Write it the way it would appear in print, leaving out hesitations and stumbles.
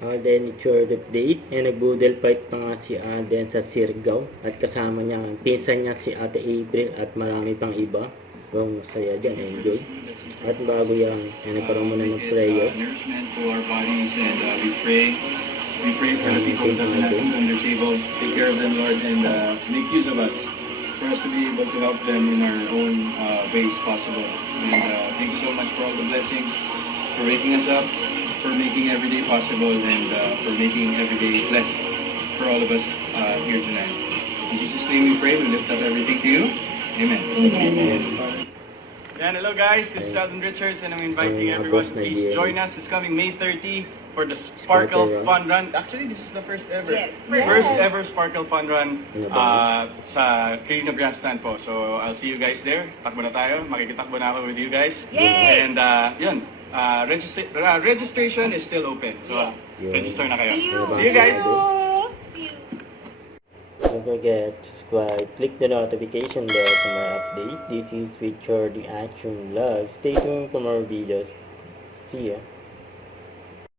Then short update, nag-boodle fight pa nga si Alden sa Siargao at kasama niya ang pinsan niya si Ate April at marami pang iba. Kung masaya dyan, enjoy. At bago yan, nagkaroon muna ng prayer. Nourishment to our bodies, and we pray for the people who doesn't have food on their table. Take care of them, Lord, and make use of us for us to be able to help them in our own ways possible. And thank you so much for all the blessings, for waking us up, for making every day possible, and for making every day blessed for all of us here tonight. In Jesus' name we pray. We lift up everything to you. Amen. Amen. And hello guys, this is Sheldon Richards, and I'm inviting everyone to please join us. It's coming May 30 for the Sparkle Fun Run. Actually, this is the first ever. Yes. First ever Sparkle Fun Run sa Quirino Grandstand po. So I'll see you guys there. Takbo na tayo. Makikitakbo na ako with you guys. Yay! And yun, registration is still open. So register na kayo. See you guys! Don't forget to subscribe, click the notification bell for my update. This is Richard the Action Vlog. Stay tuned for more videos. See ya.